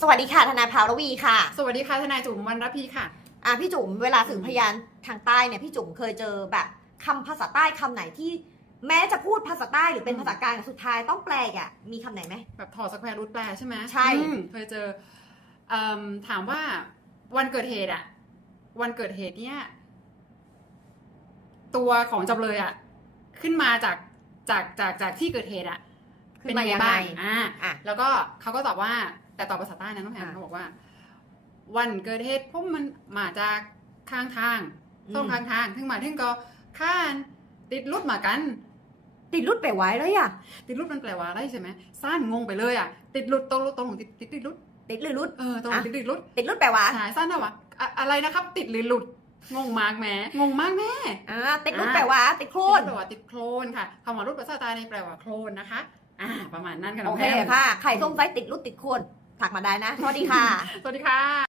สวัสดีค่ะทนายภาวรวีค่ะสวัสดีค่ะทนายจุ๋มวันรพีค่ะ อะพี่จุ๋มเวลาสื่อพยานทางใต้เนี่ยพี่จุ๋มเคยเจอแบบคำภาษาใต้คำไหนที่ แม้จะพูดภาษาใต้หรือเป็นอืมภาษากลางสุดท้ายต้องแปลอีกอะมีคำไหนไหม แบบถอดสแควร์รูทแปลใช่ไหมใช่ อืมเคยเจอเอิ่มถามว่าวันเกิดเหตุอะวันเกิดเหตุเนี่ย ตัวของจำเลยอะขึ้นมาจากจากจากจากที่เกิดเหตุอะ ขึ้นมายังไงบ้างอ่าอะแล้วก็เขาก็ตอบว่าแต่ตอบภาษาใต้นะน้องแพมอะเขาบอกว่า วันเกิดเหตุพวกมันมาจากข้างทางอืมต้องข้างทางถึงมาถึงก็ข้านติดรถมากัน ติดรุดไปไว้เลยอะติดรุดมันแปลว่าอะไรใช่ไหมซ่านงงไปเลยอะติดรุดตรงตรงติดติดติดรุดติดหรือรุดเออตรงอะติดติดรุดติดรุดแปลว่าสายซ่านอะวะอะอะไรนะครับ ติดหรือหลุดงงมากแม่งงมากแม่อ่าติดรุดอะแปลว่าติดโคลนติดแปลว่าติดโคลนค่ะคำว่ารุดภาษาใต้ในแปลว่าโคลนนะคะ อ่าประมาณนั้นกันโอน้องเคแพมค่ะ ใครสงสัยติดรุดติดโคลนถักมาได้นะ สวัสดีค่ะ สวัสดีค่ะ